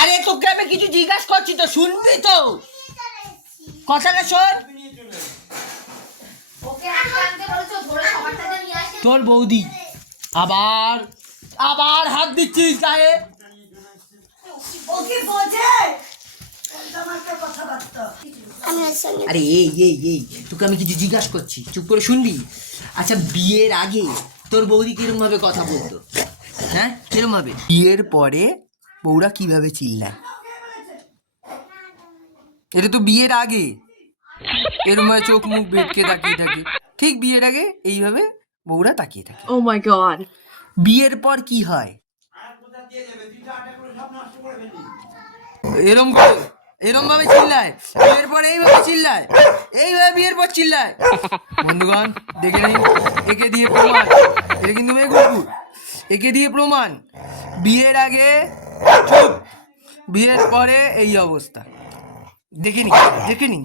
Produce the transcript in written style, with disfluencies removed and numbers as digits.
আরে তোকে আমি কিছু জিজ্ঞাসা করছি তো, শুনবি তো? কথাটা শোন। তোর বৌদি আবার আবার হাত দিচ্ছিস গায়ে। আরে এই তোকে আমি কিছু জিজ্ঞাসা করছি, চুপ করে শুনবি? আচ্ছা, বিয়ের আগে তোর বৌদি কিরম ভাবে কথা বলতো? হ্যাঁ, কিরম ভাবে? বিয়ের পরে বউরা কিভাবে চিল্লায়? এটা তো বিয়ের আগে এরম ভাবে চোখ মুখ বেটকে তাকিয়ে থাকে। ঠিক বিয়ের আগে এইভাবে বউরা তাকিয়ে থাকে। Oh my god. বিয়ের পর কি হয়? এরম করে এরম ভাবে চিল্লায়। বিয়ের পর এইভাবে চিল্লায়, এইভাবে বিয়ের পর চিল্লায়। বন্ধুগণ দেখে নিন, একে দিয়ে প্রমাণ। এটা কিন্তু মেয়ে কুকুর, একে দিয়ে প্রমাণ। বিয়ের আগে চুপ, বিয়ের পরে এই অবস্থা। দেখে নি।